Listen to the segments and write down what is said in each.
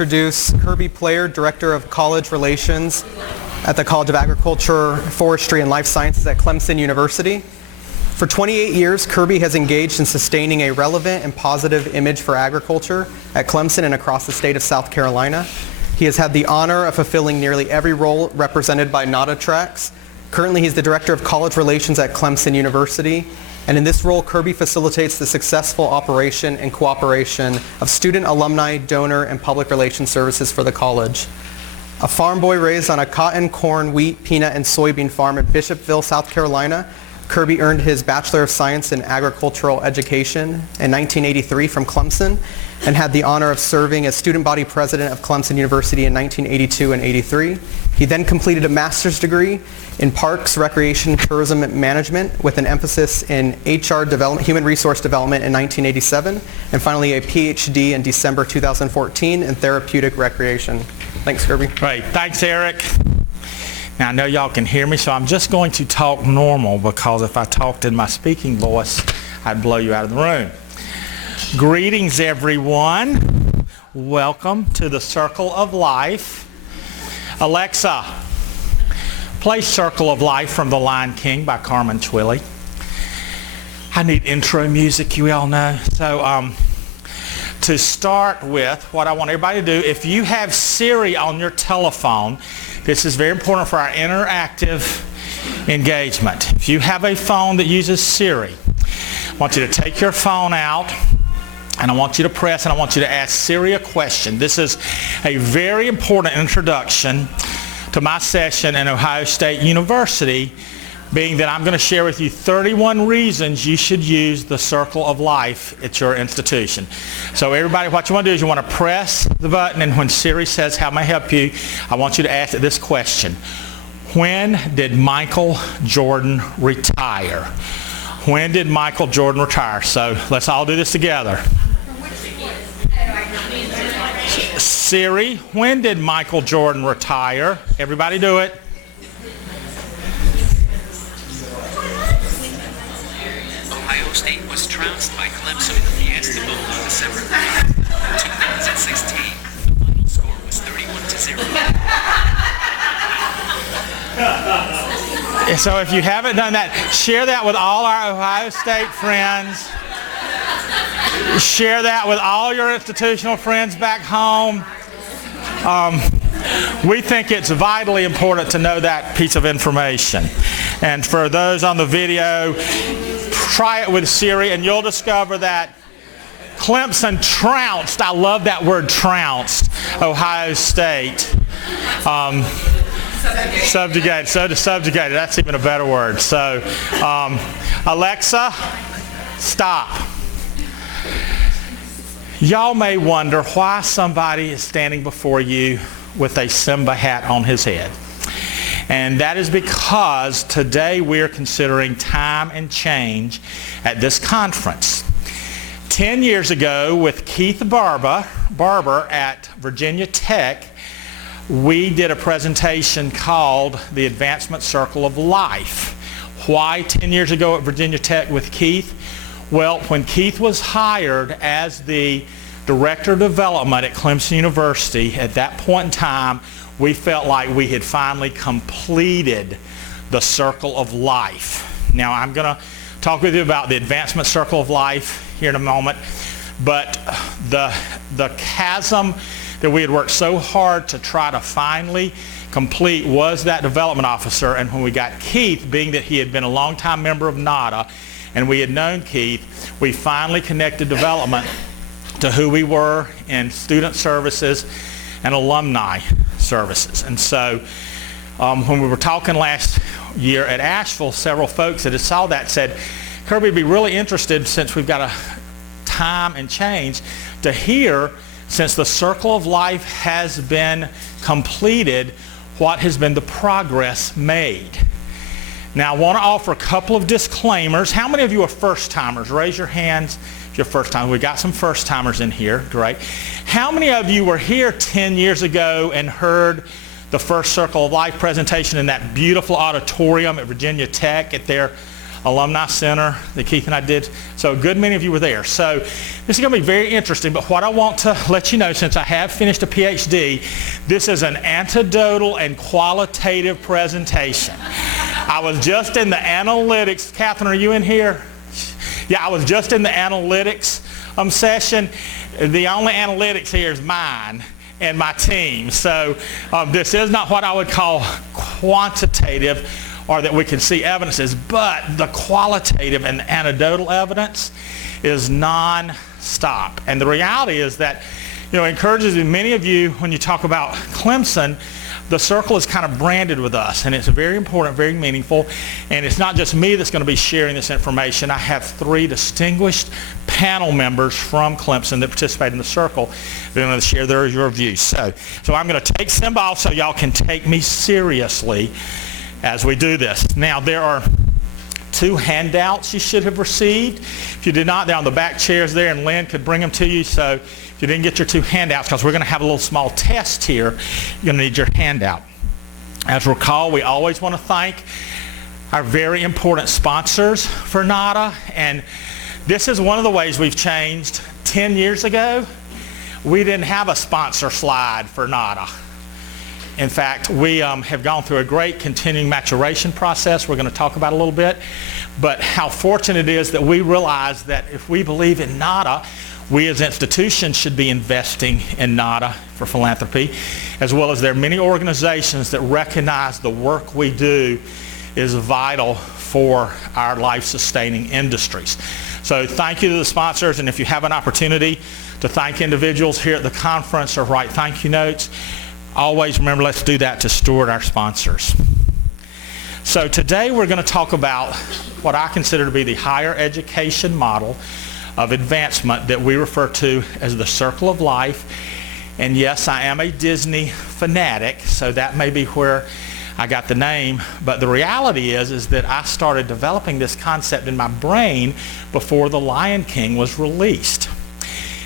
introduce Kirby Player, Director of College Relations at the College of Agriculture, Forestry, and Life Sciences at Clemson University. For 28 years, Kirby has engaged in sustaining a relevant and positive image for agriculture at Clemson and across the state of South Carolina. He has had the honor of fulfilling nearly every role represented by NAADA tracks. Currently, he's the Director of College Relations at Clemson University. And in this role, Kirby facilitates the successful operation and cooperation of student, alumni, donor, and public relations services for the college. A farm boy raised on a cotton, corn, wheat, peanut, and soybean farm in Bishopville, South Carolina, Kirby earned his Bachelor of Science in Agricultural Education in 1983 from Clemson and had the honor of serving as student body president of Clemson University in 1982 and 83. He then completed a master's degree in Parks, Recreation, Tourism Management with an emphasis in HR development, Human Resource Development in 1987, and finally a PhD in December 2014 in Therapeutic Recreation. Thanks, Kirby. Great. Thanks, Eric. Now, I know y'all can hear me, so I'm just going to talk normal because if I talked in my speaking voice, I'd blow you out of the room. Greetings, everyone. Welcome to the Circle of Life. Alexa, play Circle of Life from The Lion King by Carmen Twilly. I need intro music, you all know. So to start with, what I want everybody to do, if you have Siri on your telephone, this is very important for our interactive engagement. If you have a phone that uses Siri, I want you to take your phone out and I want you to press and I want you to ask Siri a question. This is a very important introduction to my session in Ohio State University, being that I'm going to share with you 31 reasons you should use the Circle of Life at your institution. So everybody, what you want to do is you want to press the button, and when Siri says, how may I help you, I want you to ask it this question. When did Michael Jordan retire? When did Michael Jordan retire? So let's all do this together. Siri, when did Michael Jordan retire? Everybody do it. Ohio State was trounced by Clemson in the Fiesta Bowl on December 9th, 2016. The final score was 31-0. So if you haven't done that, share that with all our Ohio State friends. Share that with all your institutional friends back home. We think it's vitally important to know that piece of information. And for those on the video, try it with Siri and you'll discover that Clemson trounced, I love that word, trounced, Ohio State. Subjugated, that's even a better word. So Alexa, stop. Y'all may wonder why somebody is standing before you with a Simba hat on his head. And that is because today we're considering time and change at this conference. 10 years ago with Keith Barber at Virginia Tech, we did a presentation called The Advancement Circle of Life. Why 10 years ago at Virginia Tech with Keith? Well, when Keith was hired as the Director of Development at Clemson University, at that point in time, we felt like we had finally completed the Circle of Life. Now, I'm going to talk with you about the Advancement Circle of Life here in a moment, but the chasm that we had worked so hard to try to finally complete was that development officer. And when we got Keith, being that he had been a longtime member of NAADA and we had known Keith, we finally connected development to who we were in student services and alumni services. And so when we were talking last year at Asheville, several folks that had saw that said, Kirby would be really interested, since we've got a time and change, to hear, since the Circle of Life has been completed, what has been the progress made. Now, I want to offer a couple of disclaimers. How many of you are first-timers? Raise your hands if you're first-timers. We got some first-timers in here. Great. How many of you were here 10 years ago and heard the first Circle of Life presentation in that beautiful auditorium at Virginia Tech at their Alumni Center that Keith and I did. So a good many of you were there. So this is going to be very interesting, but what I want to let you know, since I have finished a PhD, this is an anecdotal and qualitative presentation. I was just in the analytics. Catherine, are you in here? Yeah, I was just in the analytics session. The only analytics here is mine and my team. So this is not what I would call quantitative or that we can see evidences, but the qualitative and anecdotal evidence is non-stop. And the reality is that, it encourages many of you, when you talk about Clemson, the circle is kind of branded with us, and it's very important, very meaningful. And it's not just me that's going to be sharing this information. I have 3 distinguished panel members from Clemson that participate in the circle. They're going to share your views. So I'm going to take Simba off so y'all can take me seriously as we do this. Now, there are 2 handouts you should have received. If you did not, they're on the back chairs there, and Lynn could bring them to you. So if you didn't get your 2 handouts, because we're going to have a little small test here, you're going to need your handout. As recall, we always want to thank our very important sponsors for NAADA, and this is one of the ways we've changed. 10 years ago, we didn't have a sponsor slide for NAADA. In fact, we have gone through a great continuing maturation process we're going to talk about a little bit. But how fortunate it is that we realize that if we believe in NAADA, we as institutions should be investing in NAADA for philanthropy, as well as there are many organizations that recognize the work we do is vital for our life-sustaining industries. So thank you to the sponsors, and if you have an opportunity to thank individuals here at the conference or write thank you notes, always remember, let's do that to steward our sponsors. So today we're going to talk about what I consider to be the higher education model of advancement that we refer to as the circle of life. And yes, I am a Disney fanatic, so that may be where I got the name. But the reality is that I started developing this concept in my brain before The Lion King was released.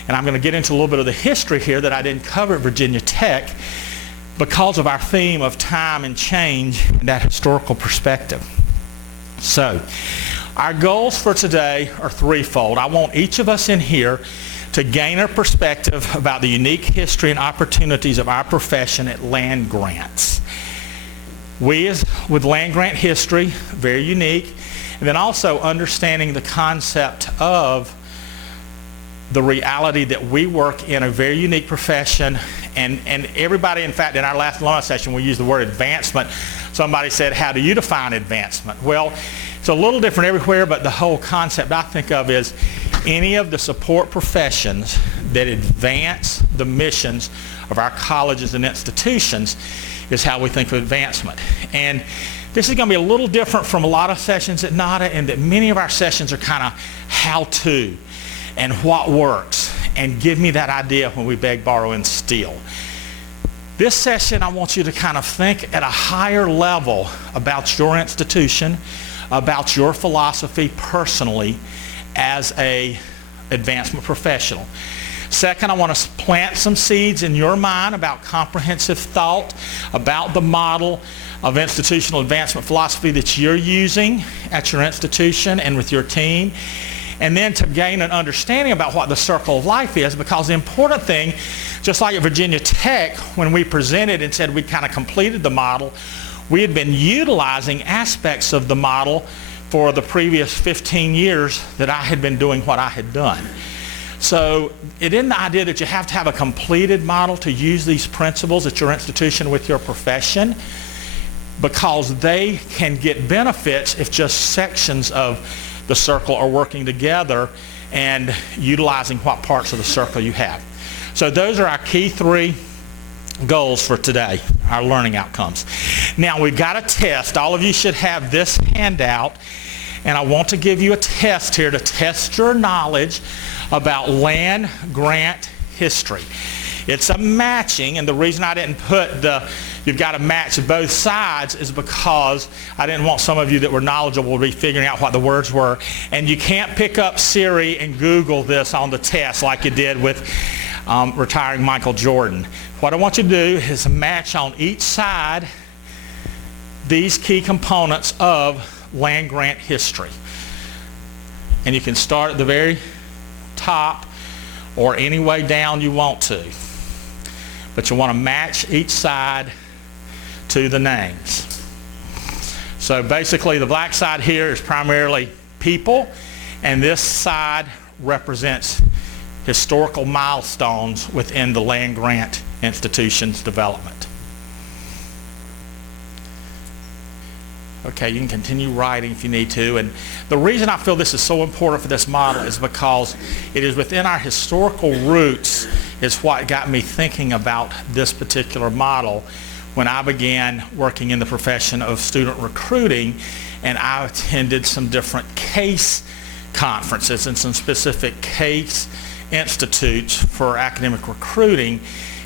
And I'm going to get into a little bit of the history here that I didn't cover at Virginia Tech, because of our theme of time and change and that historical perspective. So, our goals for today are threefold. I want each of us in here to gain a perspective about the unique history and opportunities of our profession at land grants. With land grant history, very unique, and then also understanding the concept of the reality that we work in a very unique profession, and everybody, in fact, in our last alumni session, we used the word advancement. Somebody said, how do you define advancement? Well, it's a little different everywhere, but the whole concept I think of is any of the support professions that advance the missions of our colleges and institutions is how we think of advancement. And this is going to be a little different from a lot of sessions at NAADA, in that many of our sessions are kind of how-to and what works, and give me that idea when we beg, borrow, and steal. This session, I want you to kind of think at a higher level about your institution, about your philosophy personally as a advancement professional. Second, I want to plant some seeds in your mind about comprehensive thought, about the model of institutional advancement philosophy that you're using at your institution and with your team. And then to gain an understanding about what the circle of life is, because the important thing, just like at Virginia Tech, when we presented and said we kind of completed the model, we had been utilizing aspects of the model for the previous 15 years that I had been doing what I had done. So it isn't the idea that you have to have a completed model to use these principles at your institution with your profession, because they can get benefits if just sections of the circle are working together and utilizing what parts of the circle you have. So those are our key 3 goals for today, our learning outcomes. Now we've got a test. All of you should have this handout, and I want to give you a test here to test your knowledge about land grant history. It's a matching, and the reason I didn't put you've got to match both sides is because I didn't want some of you that were knowledgeable to be figuring out what the words were. And you can't pick up Siri and Google this on the test like you did with retiring Michael Jordan. What I want you to do is match on each side these key components of land grant history. And you can start at the very top or any way down you want to. But you want to match each side to the names. So basically the black side here is primarily people, and this side represents historical milestones within the land grant institution's development. Okay, you can continue writing if you need to. And the reason I feel this is so important for this model is because it is within our historical roots is what got me thinking about this particular model when I began working in the profession of student recruiting, and I attended some different case conferences and some specific case institutes for academic recruiting.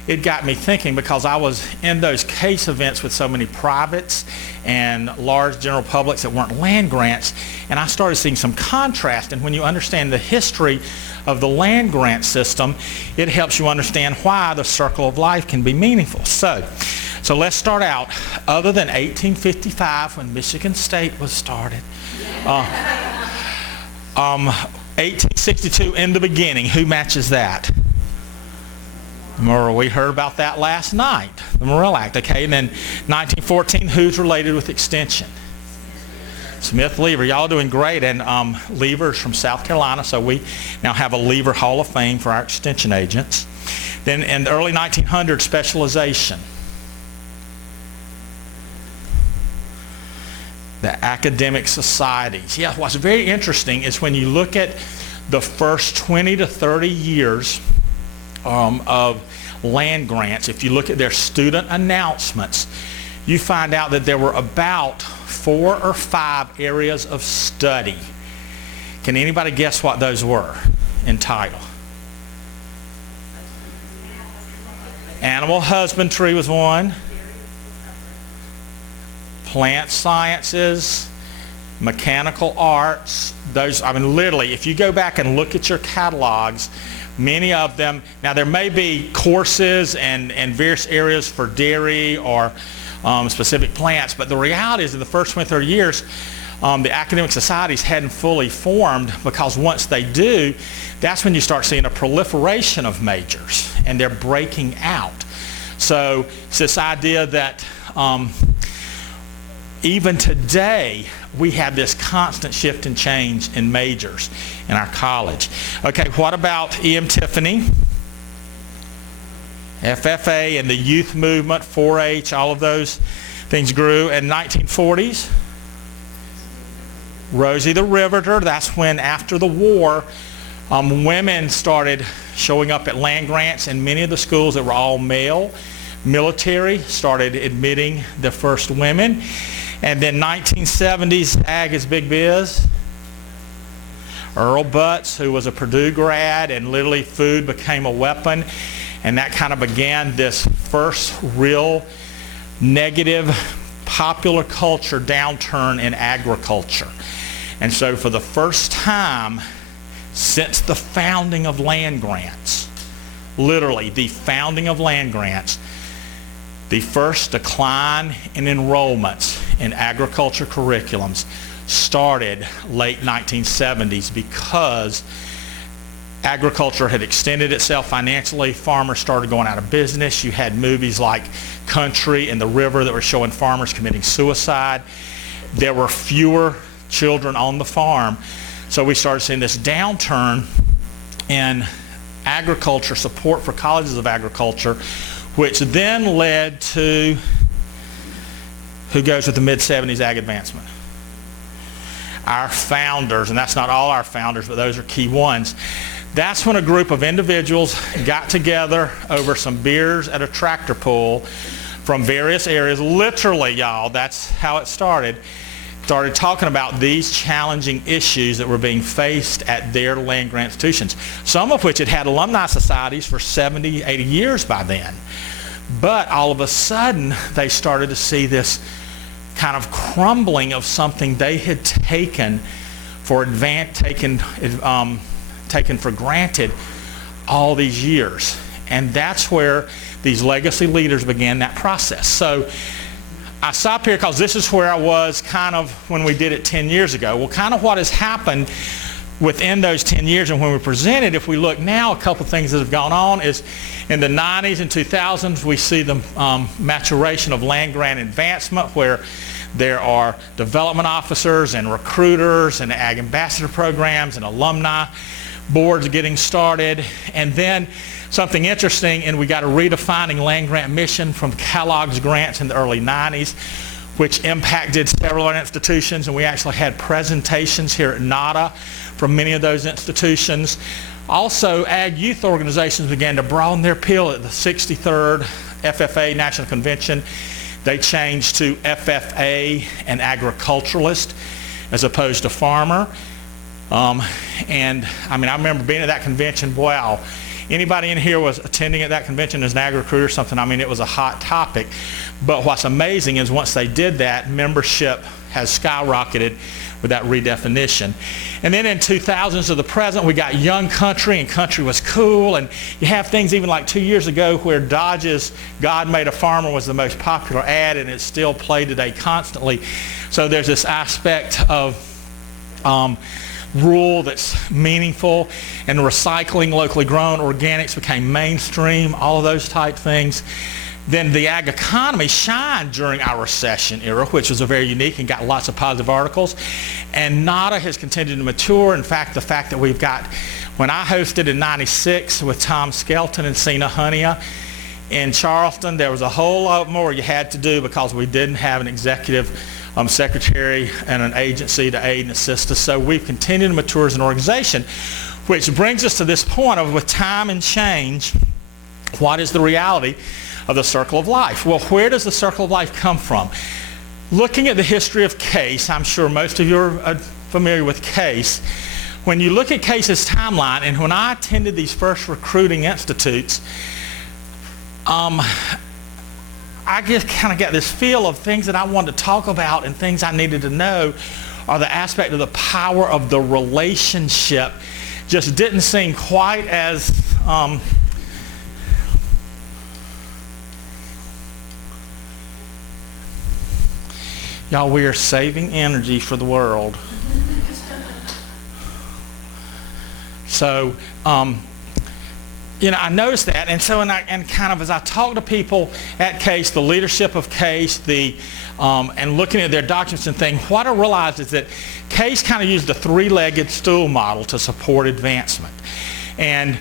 It got me thinking because I was in those case events with so many privates and large general publics that weren't land grants, and I started seeing some contrast. And when you understand the history of the land grant system, it helps you understand why the circle of life can be meaningful. So let's start out. Other than 1855 when Michigan State was started, 1862 in the beginning, who matches that? We heard about that last night, the Morrill Act, okay? And then 1914, who's related with extension? Smith Lever. Y'all doing great. And Lever's from South Carolina, so we now have a Lever Hall of Fame for our extension agents. Then in the early 1900s, specialization. The academic societies. Yeah, what's very interesting is when you look at the first 20 to 30 years of land grants, if you look at their student announcements, you find out that there were about 4 or 5 areas of study. Can anybody guess what those were in title? Animal husbandry was one. Plant sciences, mechanical arts, those, I mean, literally, if you go back and look at your catalogs, many of them, now there may be courses and various areas for dairy or specific plants, but the reality is in the first 20, 30 years, the academic societies hadn't fully formed, because once they do, that's when you start seeing a proliferation of majors, and they're breaking out. So it's this idea that even today, we have this constant shift and change in majors in our college. Okay, what about E.M. Tiffany? FFA and the youth movement, 4-H, all of those things grew. In 1940s, Rosie the Riveter, that's when after the war, women started showing up at land grants, and many of the schools that were all male, military, started admitting the first women. And then 1970s, ag is big biz. Earl Butts, who was a Purdue grad, and literally food became a weapon. And that kind of began this first real negative popular culture downturn in agriculture. And so for the first time since the founding of land grants, literally the founding of land grants, the first decline in enrollments in agriculture curriculums started late 1970s because agriculture had extended itself financially. Farmers started going out of business. You had movies like Country and The River that were showing farmers committing suicide. There were fewer children on the farm. So we started seeing this downturn in agriculture, support for colleges of agriculture, which then led to, who goes with the mid-70s ag advancement? Our founders, and that's not all our founders, but those are key ones. That's when a group of individuals got together over some beers at a tractor pull from various areas. Literally, y'all, that's how it started. Started talking about these challenging issues that were being faced at their land grant institutions, some of which had had alumni societies for 70, 80 years by then. But all of a sudden, they started to see this kind of crumbling of something they had taken for granted all these years. And that's where these legacy leaders began that process. So I stop here because this is where I was kind of when we did it 10 years ago. Well, kind of what has happened within those 10 years and when we presented, if we look now, a couple of things that have gone on is in the 90s and 2000s, we see the maturation of land grant advancement where there are development officers and recruiters and ag ambassador programs and alumni boards getting started. And then something interesting, and we got a redefining land grant mission from Kellogg's grants in the early 90s, which impacted several other institutions, and we actually had presentations here at NAADA from many of those institutions. Also, ag youth organizations began to broaden their appeal at the 63rd FFA National Convention. They changed to FFA and agriculturalist as opposed to farmer. And I mean, I remember being at that convention, wow. Anybody in here was attending at that convention as an agri-recruiter or something? I mean, it was a hot topic. But what's amazing is once they did that, membership has skyrocketed with that redefinition. And then in 2000s to the present, we got young country, and country was cool. And you have things even like 2 years ago where Dodge's God Made a Farmer was the most popular ad, and it's still played today constantly. So there's this aspect of rural that's meaningful, and recycling, locally grown, organics became mainstream, all of those type things. Then the ag economy shined during our recession era, which was a very unique and got lots of positive articles. And NAADA has continued to mature. In fact, the fact that we've got, when I hosted in '96 with Tom Skelton and Sina Hunia in Charleston, there was a whole lot more you had to do because we didn't have an executive secretary and an agency to aid and assist us. So we've continued to mature as an organization, which brings us to this point of, with time and change, what is the reality of the circle of life? Well, where does the circle of life come from? Looking at the history of CASE, I'm sure most of you are familiar with CASE. When you look at CASE's timeline, and when I attended these first recruiting institutes, I just kind of got this feel of things that I wanted to talk about and things I needed to know, are the aspect of the power of the relationship. Just didn't seem quite as y'all, we are saving energy for the world. So you know, I noticed that, and so and kind of as I talk to people at CASE, the leadership of CASE, and looking at their documents and things, what I realized is that CASE kind of used a three-legged stool model to support advancement, and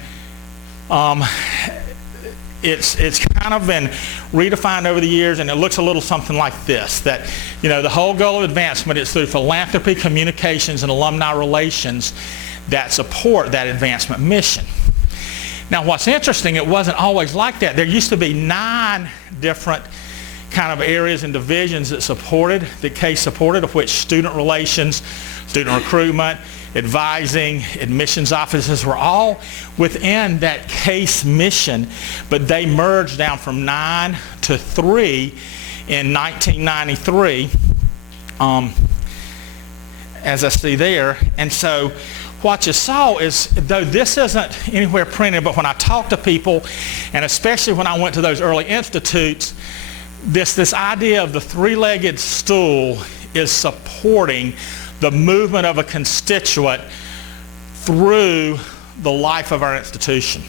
it's kind of been redefined over the years, and it looks a little something like this: that, you know, the whole goal of advancement is through philanthropy, communications, and alumni relations that support that advancement mission. Now, what's interesting, it wasn't always like that. There used to be 9 different kind of areas and divisions that CASE supported, of which student relations, student recruitment, advising, admissions offices were all within that CASE mission, but they merged down from 9 to 3 in 1993, as I see there. And so what you saw is, though this isn't anywhere printed, but when I talk to people, and especially when I went to those early institutes, this idea of the three-legged stool is supporting the movement of a constituent through the life of our institution.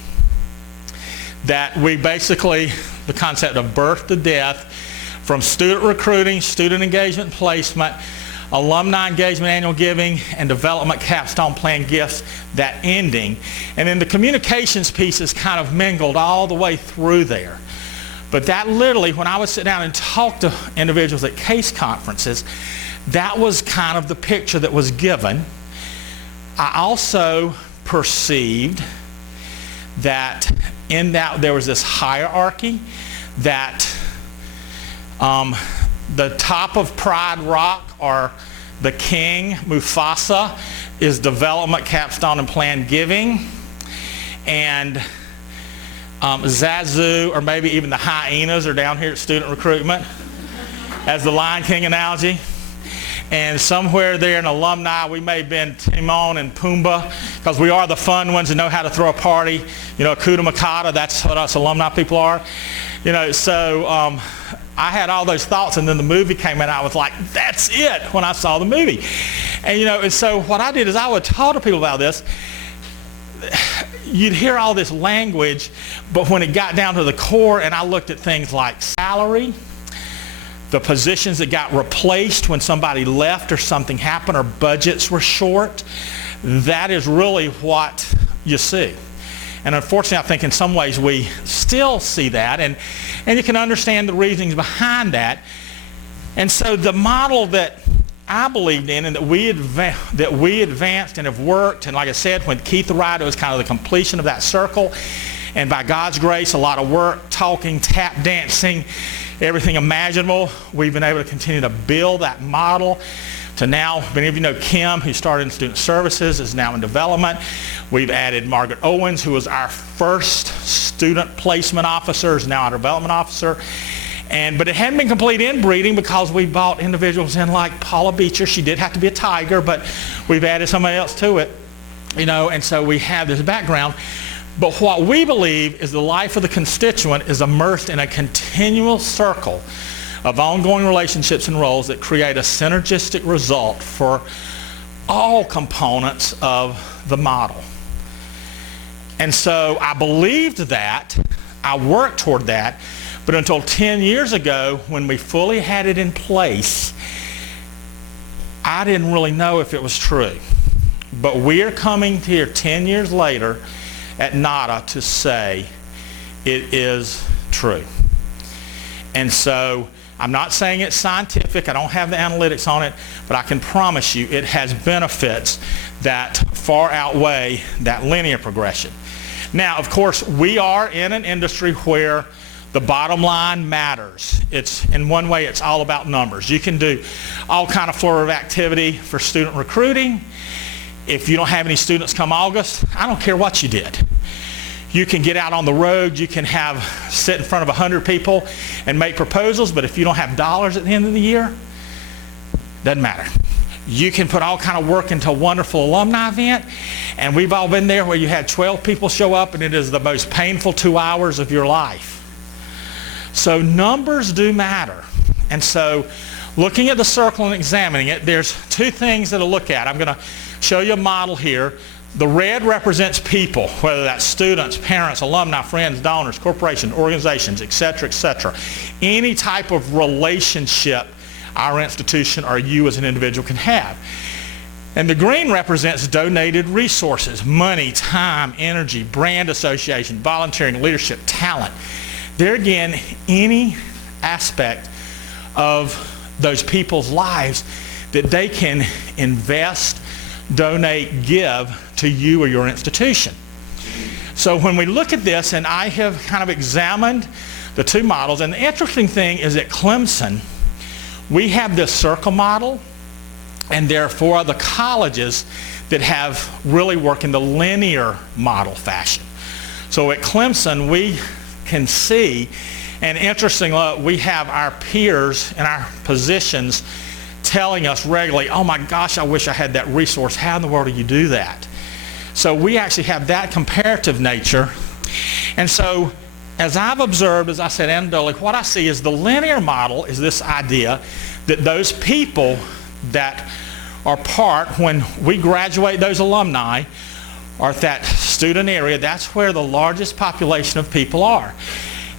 That we basically, the concept of birth to death, from student recruiting, student engagement and placement, alumni engagement, annual giving, and development capstone plan gifts, that ending. And then the communications piece is kind of mingled all the way through there. But that literally, when I would sit down and talk to individuals at CASE conferences, that was kind of the picture that was given. I also perceived that in that there was this hierarchy, that the top of Pride Rock, or the king, Mufasa, is development, capstone, and plan giving. And Zazu, or maybe even the hyenas, are down here at student recruitment, as the Lion King analogy. And somewhere there in alumni, we may have been Timon and Pumbaa, because we are the fun ones that know how to throw a party. You know, Akuta Matata, that's what us alumni people are. You know, so I had all those thoughts, and then the movie came out, and I was like, that's it, when I saw the movie. And so what I did is I would talk to people about this. You'd hear all this language, but when it got down to the core and I looked at things like salary, the positions that got replaced when somebody left or something happened or budgets were short, that is really what you see. And unfortunately, I think in some ways we still see that, and you can understand the reasons behind that. And so the model that I believed in and that we advanced and have worked, and like I said, when Keith arrived, it was kind of the completion of that circle. And by God's grace, a lot of work, talking, tap dancing, everything imaginable. We've been able to continue to build that model to now, many of you know Kim, who started in student services, is now in development. We've added Margaret Owens, who was our first student placement officer, is now our development officer. But it hadn't been complete inbreeding because we bought individuals in like Paula Beecher. She did have to be a tiger, but we've added somebody else to it, and so we have this background. But what we believe is the life of the constituent is immersed in a continual circle of ongoing relationships and roles that create a synergistic result for all components of the model. And so I believed that, I worked toward that, but until 10 years ago, when we fully had it in place, I didn't really know if it was true. But we're coming here 10 years later at NAADA to say it is true. And so I'm not saying it's scientific, I don't have the analytics on it, but I can promise you it has benefits that far outweigh that linear progression. Now, of course, we are in an industry where the bottom line matters. In one way, it's all about numbers. You can do all kind of flurry of activity for student recruiting. If you don't have any students come August, I don't care what you did. You can get out on the road, you can sit in front of 100 people and make proposals, but if you don't have dollars at the end of the year, doesn't matter. You can put all kind of work into a wonderful alumni event, and we've all been there where you had 12 people show up and it is the most painful 2 hours of your life. So numbers do matter. And so looking at the circle and examining it, there's two things that to look at. I'm going to show you a model here. The red represents people, whether that's students, parents, alumni, friends, donors, corporations, organizations, etc., etc. Any type of relationship our institution or you as an individual can have. And the green represents donated resources, money, time, energy, brand association, volunteering, leadership, talent. There again, any aspect of those people's lives that they can invest, donate, give to you or your institution. So when we look at this, and I have kind of examined the two models, and the interesting thing is at Clemson, we have this circle model, and there are 4 other colleges that have really worked in the linear model fashion. So at Clemson, we can see, and interestingly, we have our peers in our positions telling us regularly, oh my gosh, I wish I had that resource. How in the world do you do that? So we actually have that comparative nature. And so as I've observed, as I said anecdotally, what I see is the linear model is this idea that those people that are part, when we graduate those alumni, or at that student area, that's where the largest population of people are.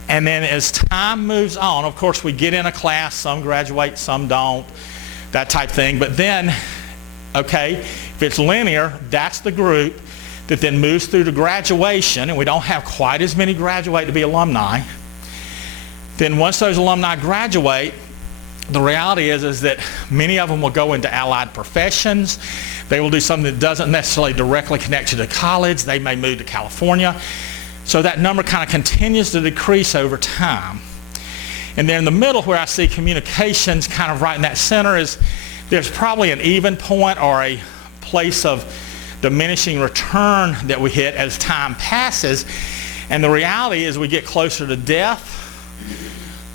And then as time moves on, of course we get in a class, some graduate, some don't, that type thing. But then, okay, if it's linear, that's the group that then moves through to graduation, and we don't have quite as many graduate to be alumni. Then once those alumni graduate, the reality is that many of them will go into allied professions. They will do something that doesn't necessarily directly connect to the college. They may move to California. So that number kind of continues to decrease over time. And then in the middle, where I see communications kind of right in that center, is there's probably an even point or a place of diminishing return that we hit as time passes. And the reality is we get closer to death.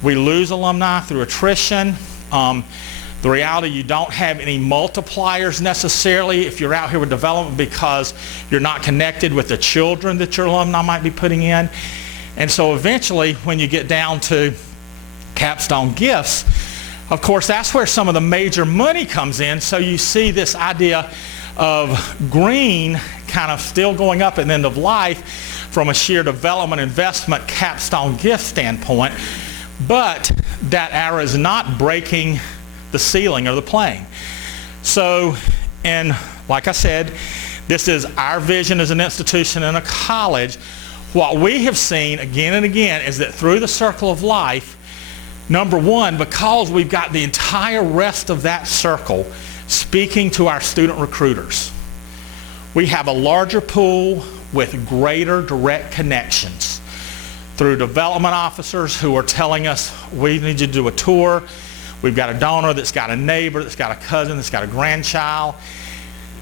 We lose alumni through attrition. The reality, you don't have any multipliers necessarily if you're out here with development because you're not connected with the children that your alumni might be putting in. And so eventually, when you get down to capstone gifts, Of course, that's where some of the major money comes in. So you see this idea of green kind of still going up at the end of life from a sheer development, investment, capstone gift standpoint. But that arrow is not breaking the ceiling or the plane. So, and like I said, this is our vision as an institution and a college. What we have seen again and again is that through the circle of life, number one, because we've got the entire rest of that circle speaking to our student recruiters, we have a larger pool with greater direct connections through development officers who are telling us, we need you to do a tour. We've got a donor that's got a neighbor, that's got a cousin, that's got a grandchild.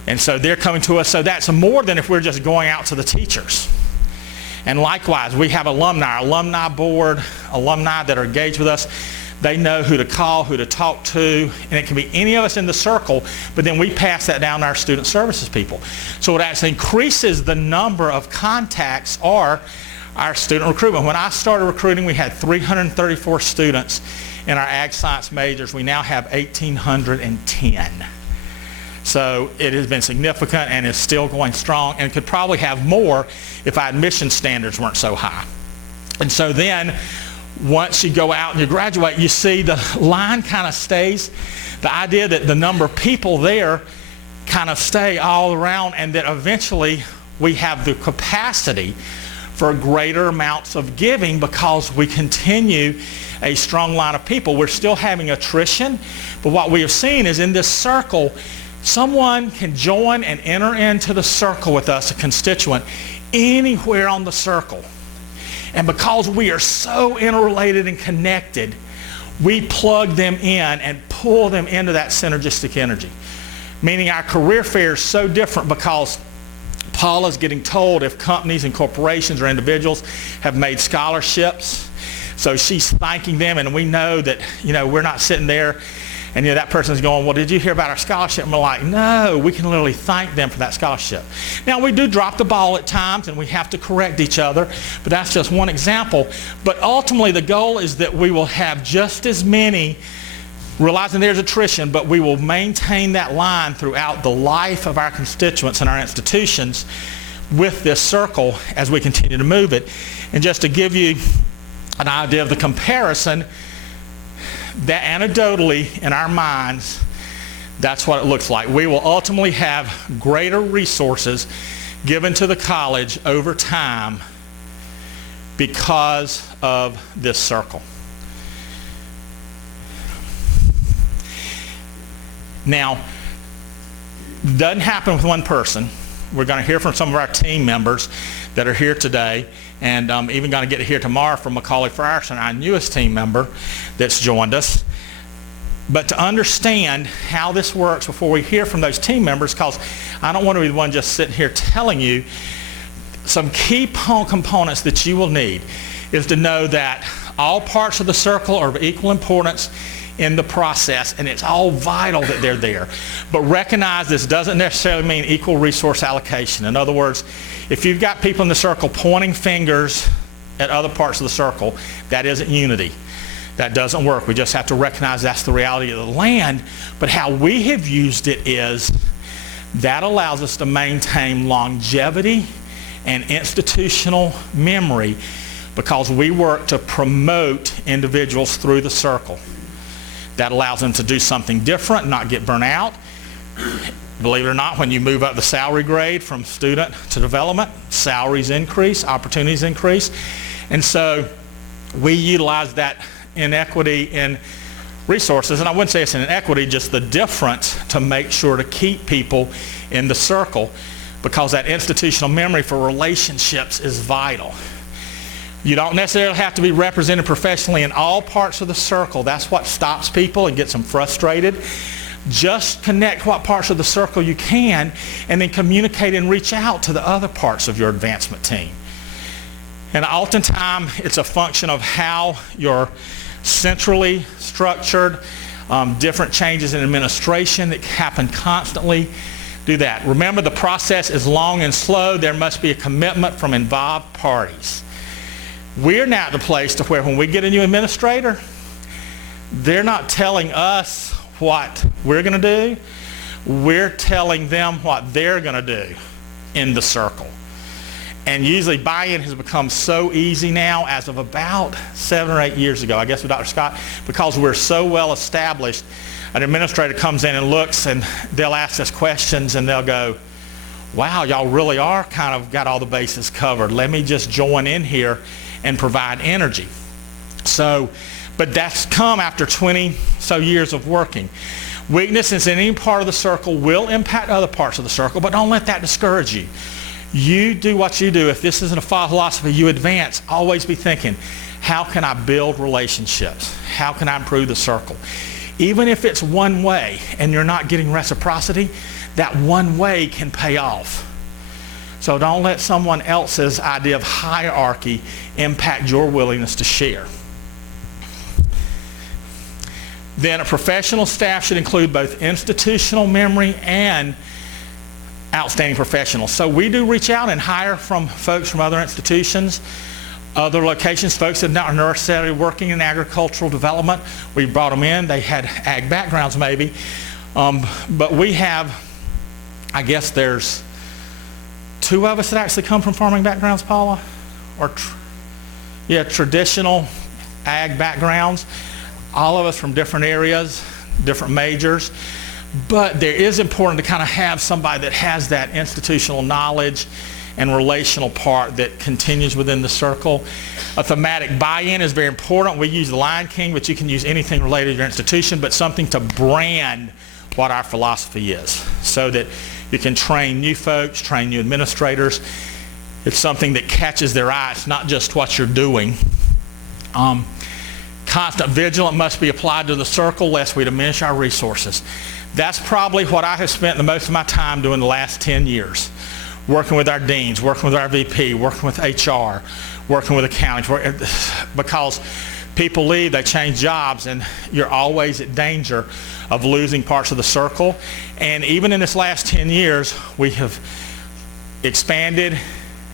And so they're coming to us. So that's more than if we're just going out to the teachers. And likewise, we have alumni, our alumni board, alumni that are engaged with us. They know who to call, who to talk to, and it can be any of us in the circle, but then we pass that down to our student services people. So it actually increases the number of contacts or our student recruitment. When I started recruiting, we had 334 students in our ag science majors. We now have 1,810. So it has been significant and is still going strong, and could probably have more if our admission standards weren't so high. And so then once you go out and you graduate, you see the line kind of stays. The idea that the number of people there kind of stay all around, and that eventually we have the capacity for greater amounts of giving because we continue a strong line of people. We're still having attrition, but what we have seen is in this circle, someone can join and enter into the circle with us, a constituent, anywhere on the circle. And because we are so interrelated and connected, we plug them in and pull them into that synergistic energy. Meaning our career fair is so different because Paula's getting told if companies and corporations or individuals have made scholarships. So she's thanking them, and we know that, we're not sitting there and that person's going, well, did you hear about our scholarship? And we're like, no, we can literally thank them for that scholarship. Now, we do drop the ball at times, and we have to correct each other, but that's just one example. But ultimately, the goal is that we will have just as many, realizing there's attrition, but we will maintain that line throughout the life of our constituents and our institutions with this circle as we continue to move it. And just to give you an idea of the comparison, that anecdotally in our minds, that's what it looks like. We will ultimately have greater resources given to the college over time because of this circle. Now, it doesn't happen with one person. We're going to hear from some of our team members that are here today, and I'm even going to get to hear tomorrow from Macaulay Frierson, our newest team member that's joined us. But to understand how this works before we hear from those team members, because I don't want to be the one just sitting here telling you, some key components that you will need is to know that all parts of the circle are of equal importance in the process, and it's all vital that they're there. But recognize this doesn't necessarily mean equal resource allocation. In other words, if you've got people in the circle pointing fingers at other parts of the circle, that isn't unity. That doesn't work. We just have to recognize that's the reality of the land. But how we have used it is that allows us to maintain longevity and institutional memory because we work to promote individuals through the circle. That allows them to do something different, not get burnt out. Believe it or not, when you move up the salary grade from student to development, salaries increase, opportunities increase. And so we utilize that inequity in resources, and I wouldn't say it's an inequity, just the difference to make sure to keep people in the circle because that institutional memory for relationships is vital. You don't necessarily have to be represented professionally in all parts of the circle. That's what stops people and gets them frustrated. Just connect what parts of the circle you can and then communicate and reach out to the other parts of your advancement team. And oftentimes it's a function of how you're centrally structured, different changes in administration that happen constantly. Do that. Remember, the process is long and slow. There must be a commitment from involved parties. We're now at the place to where when we get a new administrator, they're not telling us what we're going to do. We're telling them what they're going to do in the circle. And usually buy-in has become so easy now as of about 7 or 8 years ago, I guess with Dr. Scott, because we're so well established. An administrator comes in and looks, and they'll ask us questions, and they'll go, wow, y'all really are kind of got all the bases covered. Let me just join in here and provide energy. So, but that's come after 20 so years of working. Weaknesses in any part of the circle will impact other parts of the circle, but don't let that discourage you. You do what you do. If this isn't a philosophy you advance, always be thinking, how can I build relationships? How can I improve the circle? Even if it's one way and you're not getting reciprocity, that one way can pay off. So don't let someone else's idea of hierarchy impact your willingness to share. Then a professional staff should include both institutional memory and outstanding professionals. So we do reach out and hire from folks from other institutions, other locations, folks that are not necessarily working in agricultural development. We brought them in. They had ag backgrounds maybe. But we have, I guess there's 2 of us that actually come from farming backgrounds, Paula? Or traditional ag backgrounds. All of us from different areas, different majors. But there is important to kind of have somebody that has that institutional knowledge and relational part that continues within the circle. A thematic buy-in is very important. We use the Lion King, but you can use anything related to your institution, but something to brand what our philosophy is so that you can train new folks, train new administrators. It's something that catches their eye. It's not just what you're doing. Constant vigilance must be applied to the circle lest we diminish our resources. That's probably what I have spent the most of my time doing the last 10 years. Working with our deans, working with our VP, working with HR, working with accounting. Because people leave, they change jobs, and you're always at danger of losing parts of the circle. And even in this last 10 years, we have expanded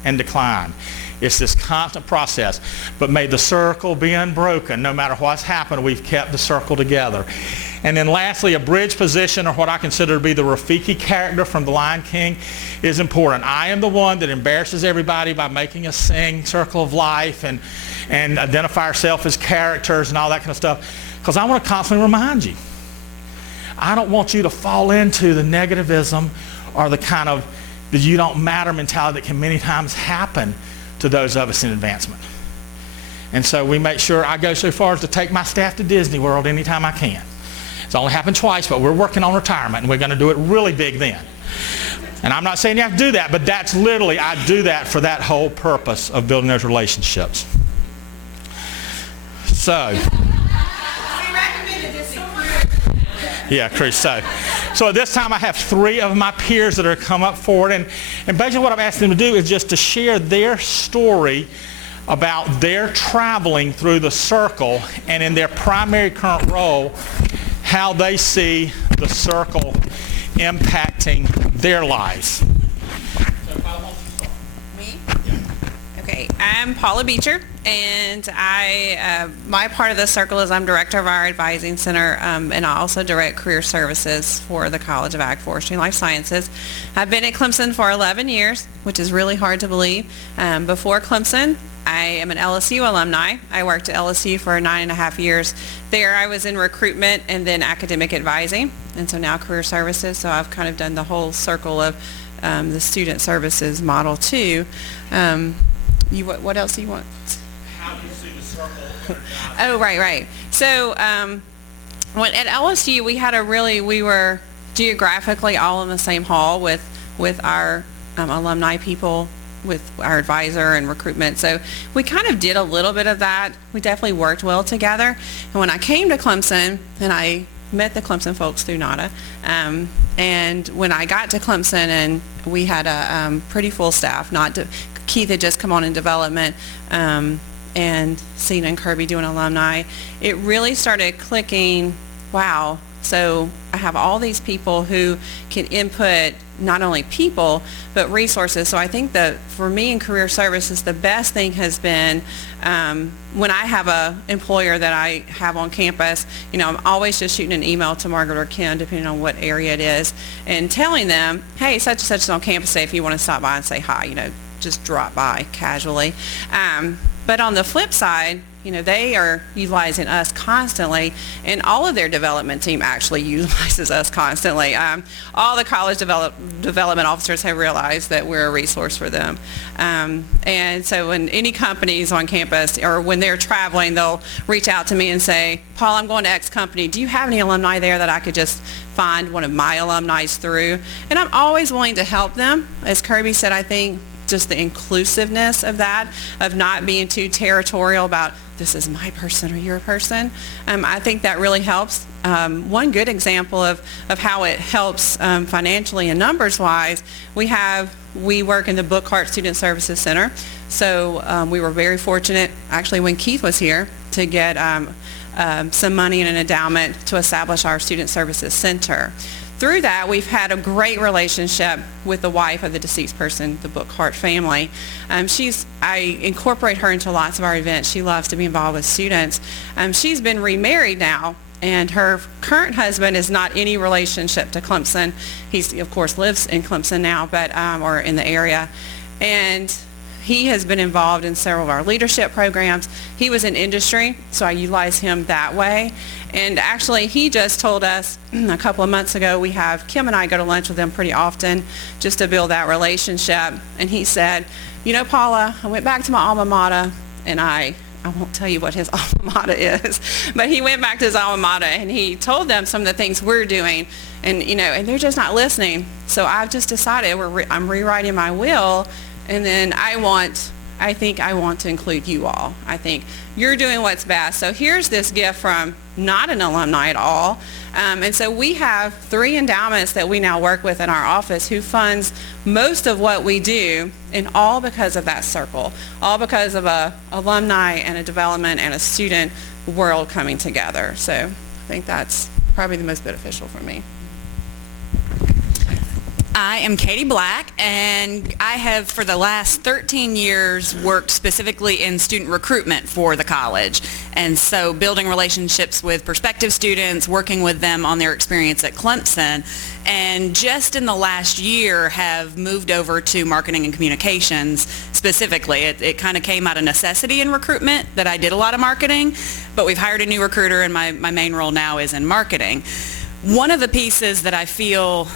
and declined. It's this constant process. But may the circle be unbroken. No matter what's happened, we've kept the circle together. And then lastly, a bridge position, or what I consider to be the Rafiki character from the Lion King, is important. I am the one that embarrasses everybody by making us sing Circle of Life and identify ourselves as characters and all that kind of stuff, because I want to constantly remind you. I don't want you to fall into the negativism or the kind of the you don't matter mentality that can many times happen to those of us in advancement. And so we make sure, I go so far as to take my staff to Disney World anytime I can. It's only happened twice, but we're working on retirement, and we're going to do it really big then. And I'm not saying you have to do that, but that's literally, I do that for that whole purpose of building those relationships. So, yeah, Chris. So at this time I have 3 of my peers that are come up forward, and basically what I'm asking them to do is just to share their story about their traveling through the circle and in their primary current role, how they see the circle impacting their lives. Me? Okay, I'm Paula Beecher, and my part of the circle is I'm director of our advising center, and I also direct career services for the College of Ag, Forestry, and Life Sciences. I've been at Clemson for 11 years, which is really hard to believe. Before Clemson, I am an LSU alumni. I worked at LSU for 9.5 years. There I was in recruitment and then academic advising, and so now career services. So I've kind of done the whole circle of the student services model too. What else do you want? How do you see the circle? Oh, right. So when at LSU, we were geographically all in the same hall with our alumni people, with our advisor and recruitment. So we kind of did a little bit of that. We definitely worked well together. And when I came to Clemson, and I met the Clemson folks through NAADA, and when I got to Clemson, and we had a pretty full staff, Keith had just come on in development, and Cena and Kirby doing alumni, it really started clicking, wow. So I have all these people who can input not only people, but resources. So I think that for me in career services, the best thing has been when I have a employer that I have on campus, I'm always just shooting an email to Margaret or Kim, depending on what area it is, and telling them, hey, such and such is on campus today if you want to stop by and say hi, just drop by casually. But on the flip side, they are utilizing us constantly, and all of their development team actually utilizes us constantly. All the college development officers have realized that we're a resource for them. And so when any companies on campus or when they're traveling, they'll reach out to me and say, Paul, I'm going to X company. Do you have any alumni there that I could just find one of my alumni through? And I'm always willing to help them. As Kirby said, I think just the inclusiveness of that, of not being too territorial about this is my person or your person. I think that really helps. One good example of how it helps financially and numbers-wise, we work in the Bookhart Student Services Center. So we were very fortunate, actually, when Keith was here, to get some money and an endowment to establish our Student Services Center. Through that, we've had a great relationship with the wife of the deceased person, the Bookhart family. I incorporate her into lots of our events. She loves to be involved with students. She's been remarried now, and her current husband is not any relationship to Clemson. He, of course, lives in Clemson now, but or in the area. And he has been involved in several of our leadership programs. He was in industry, so I utilize him that way. And actually, he just told us a couple of months ago, Kim and I go to lunch with him pretty often just to build that relationship. And he said, Paula, I went back to my alma mater, and I won't tell you what his alma mater is, but he went back to his alma mater and he told them some of the things we're doing, and and they're just not listening. So I've just decided I'm rewriting my will, and then I think I want to include you all. I think you're doing what's best. So here's this gift from not an alumni at all. And so we have 3 endowments that we now work with in our office who funds most of what we do, and all because of that circle, all because of a alumni and a development and a student world coming together. So I think that's probably the most beneficial for me. I am Katie Black, and I have for the last 13 years worked specifically in student recruitment for the college. And so building relationships with prospective students, working with them on their experience at Clemson, and just in the last year have moved over to marketing and communications specifically. It kind of came out of necessity in recruitment that I did a lot of marketing, but we've hired a new recruiter, and my main role now is in marketing. One of the pieces that I feel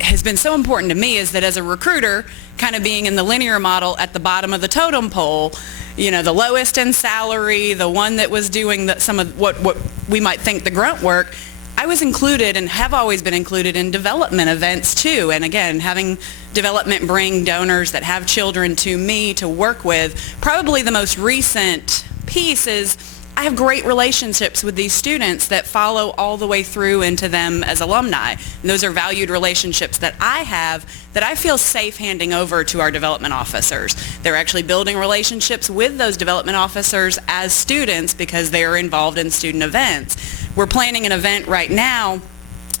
has been so important to me is that as a recruiter, kind of being in the linear model at the bottom of the totem pole, the lowest in salary, the one that was doing some of what we might think the grunt work, I was included and have always been included in development events too. And again, having development bring donors that have children to me to work with, probably the most recent piece is I have great relationships with these students that follow all the way through into them as alumni. And those are valued relationships that I have that I feel safe handing over to our development officers. They're actually building relationships with those development officers as students because they are involved in student events. We're planning an event right now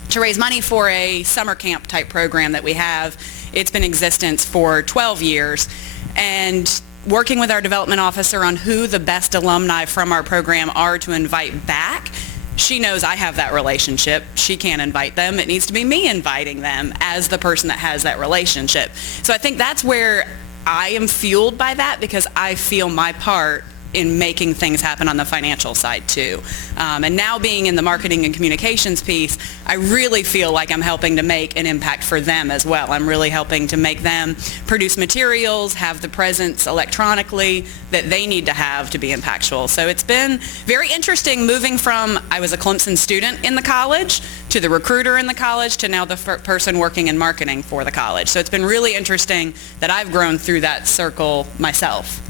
to raise money for a summer camp type program that we have. It's been in existence for 12 years. And working with our development officer on who the best alumni from our program are to invite back, she knows I have that relationship. She can't invite them. It needs to be me inviting them as the person that has that relationship. So I think that's where I am fueled by that, because I feel my part in making things happen on the financial side too. And now being in the marketing and communications piece, I really feel like I'm helping to make an impact for them as well. I'm really helping to make them produce materials, have the presence electronically that they need to have to be impactful. So it's been very interesting moving from I was a Clemson student in the college to the recruiter in the college to now the person working in marketing for the college. So it's been really interesting that I've grown through that circle myself.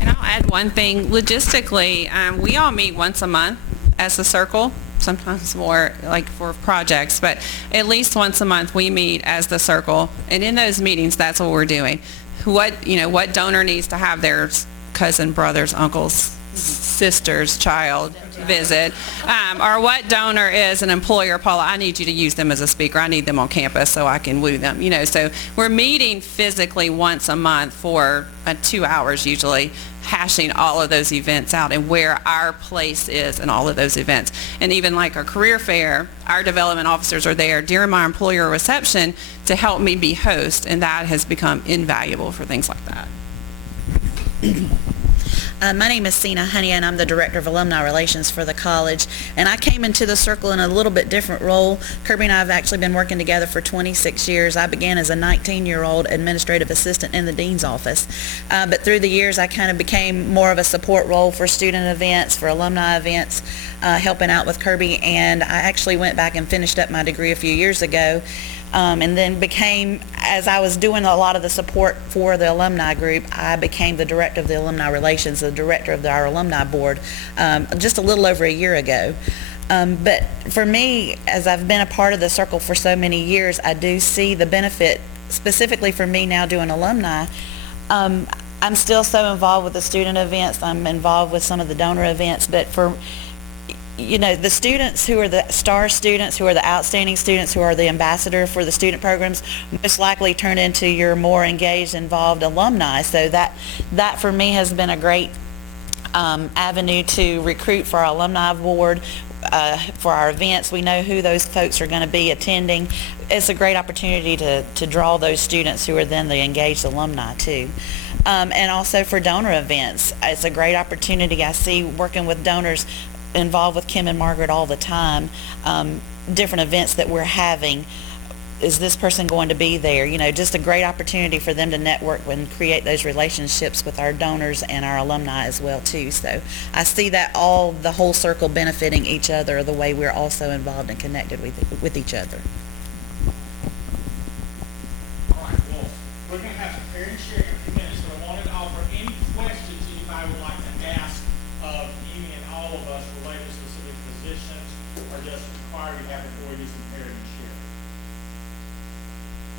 And I'll add one thing. Logistically, we all meet once a month as a circle, sometimes more like for projects, but at least once a month we meet as the circle. And in those meetings, that's what we're doing. What donor needs to have their cousin, brothers, uncles, sister's child visit, or what donor is an employer, Paula, I need you to use them as a speaker. I need them on campus so I can woo them. So we're meeting physically once a month for 2 hours usually, hashing all of those events out and where our place is in all of those events. And even like our career fair, our development officers are there during my employer reception to help me be host, and that has become invaluable for things like that. My name is Sina Honey, and I'm the Director of Alumni Relations for the college. And I came into the circle in a little bit different role. Kirby and I have actually been working together for 26 years. I began as a 19-year-old administrative assistant in the dean's office. But through the years, I kind of became more of a support role for student events, for alumni events, helping out with Kirby. And I actually went back and finished up my degree a few years ago. And then became, as I was doing a lot of the support for the alumni group, I became the director of the alumni relations, the director of our alumni board, just a little over a year ago. But for me, as I've been a part of the circle for so many years, I do see the benefit, specifically for me now doing alumni. I'm still so involved with the student events. I'm involved with some of the donor events, but for the students who are the star students, who are the outstanding students, who are the ambassador for the student programs, most likely turn into your more engaged, involved alumni. So that for me has been a great avenue to recruit for our alumni board, for our events. We know who those folks are going to be attending. It's a great opportunity to draw those students who are then the engaged alumni too. And also for donor events, it's a great opportunity. I see working with donors involved with Kim and Margaret all the time, different events that we're having. Is this person going to be there? Just a great opportunity for them to network and create those relationships with our donors and our alumni as well too. So I see that the whole circle benefiting each other, the way we're also involved and connected with each other. All right, well, we're going to have some parent sharing in a few minutes, but I wanted to offer any questions anybody would like to ask of any and all of us related to specific positions, or just require you have before you some parent sharing.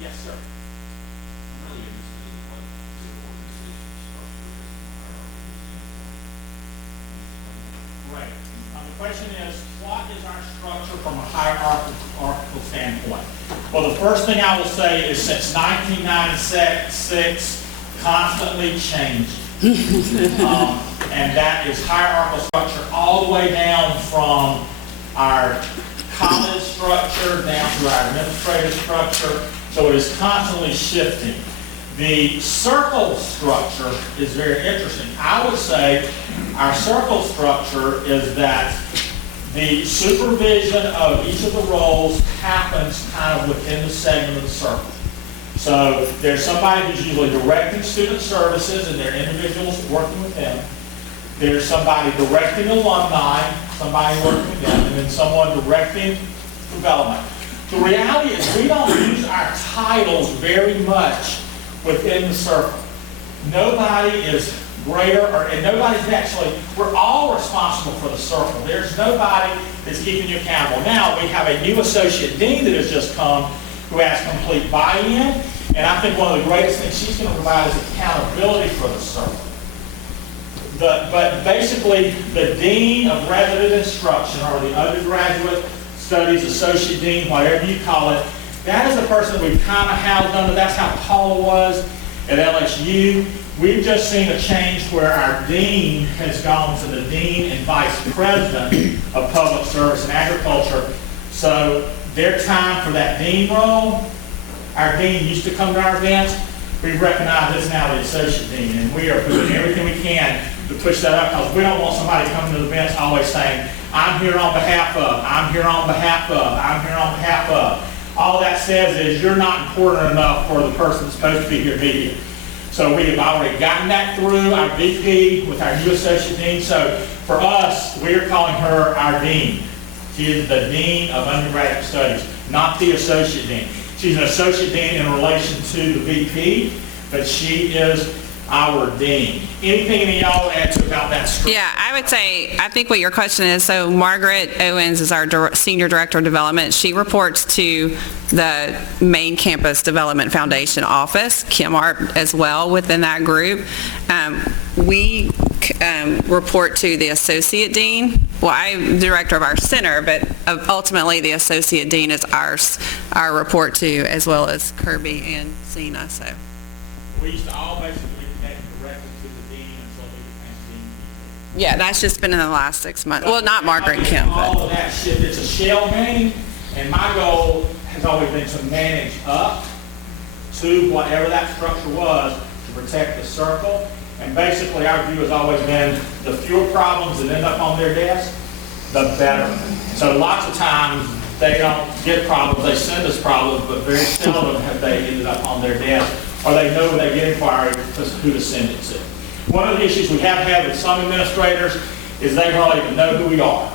Yes, sir. I'm really interested in what the organization structure is and hierarchy. Right. The question is, what is our structure from a hierarchical standpoint? Well, the first thing I will say is since 1996, constantly changing. And that is hierarchical structure all the way down from our college structure down to our administrative structure. So it is constantly shifting. The circle structure is very interesting. I would say our circle structure is that the supervision of each of the roles happens kind of within the segment of the circle. So there's somebody who's usually directing student services, and they're individuals working with them. There's somebody directing alumni, somebody working with them, and then someone directing development. The reality is we don't use our titles very much within the circle. Nobody is greater, and nobody's actually, we're all responsible for the circle. There's nobody that's keeping you accountable. Now, we have a new associate dean that has just come who has complete buy-in, and I think one of the greatest things she's going to provide is accountability for the circle. But basically, the dean of resident instruction, or the undergraduate studies associate dean, whatever you call it, that is the person we've kind of housed under. That's how Paula was at LSU. We've just seen a change where our dean has gone to the dean and vice president of public service and agriculture. So their time for that dean role, our dean used to come to our events. We recognize this now the associate dean, and we are doing everything we can to push that up, because we don't want somebody coming to the events always saying, I'm here on behalf of, I'm here on behalf of, I'm here on behalf of. All that says is you're not important enough for the person that's supposed to be here to be here. So we have already gotten that through our VP with our new associate dean. So for us, we are calling her our dean. She is the dean of undergraduate studies, not the associate dean. She's an associate dean in relation to the VP, but she is our dean. Anything any of y'all add to about that structure? Yeah, I would say, I think what your question is, so Margaret Owens is our Senior Director of Development. She reports to the main campus development foundation office, Kim Art as well within that group. We report to the associate dean. Well, I'm director of our center, but ultimately the associate dean is our report to, as well as Kirby and Cena. So We used to all basically connect directly to the dean until we became dean. yeah, that's just been in the last 6 months. Well, not Margaret and Kim, All but of that shit, it's a shell game, and my goal has always been to manage up to whatever that structure was to protect the circle. And basically, our view has always been the fewer problems that end up on their desk, the better. So lots of times, they don't get problems, they send us problems, but very seldom have they ended up on their desk, or they know when they get inquiry who to send it to. One of the issues we have had with some administrators is they don't even know who we are.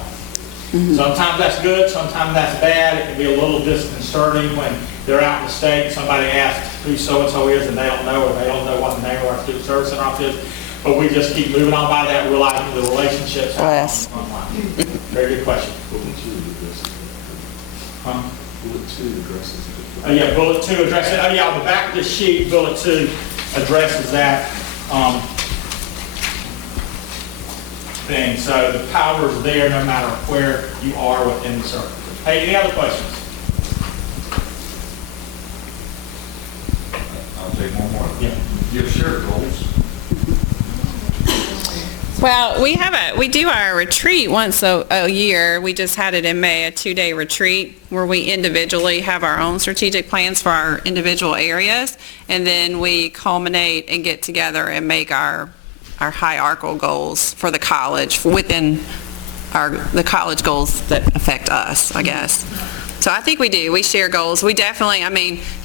Sometimes that's good, sometimes that's bad. It can be a little disconcerting when they're out in the state, somebody asks who so-and-so is, and they don't know, or they don't know what the name of our student service center office is. But we just keep moving on by that, realizing the relationships Yes. happen on the front line. Very good question. Huh? Bullet 2 addresses it. Oh, yeah, bullet 2 addresses, oh yeah, on the back of the sheet, bullet 2 addresses that thing. So the power's there no matter where you are within the circle. Hey, any other questions? I'll take one more. Yeah. You have shared goals. well, we do our retreat once a year. We just had it in May, a 2-day retreat where we individually have our own strategic plans for our individual areas, and then we culminate and get together and make our hierarchical goals for the college within the college goals that affect us, I guess. So I think we do. We share goals. We definitely,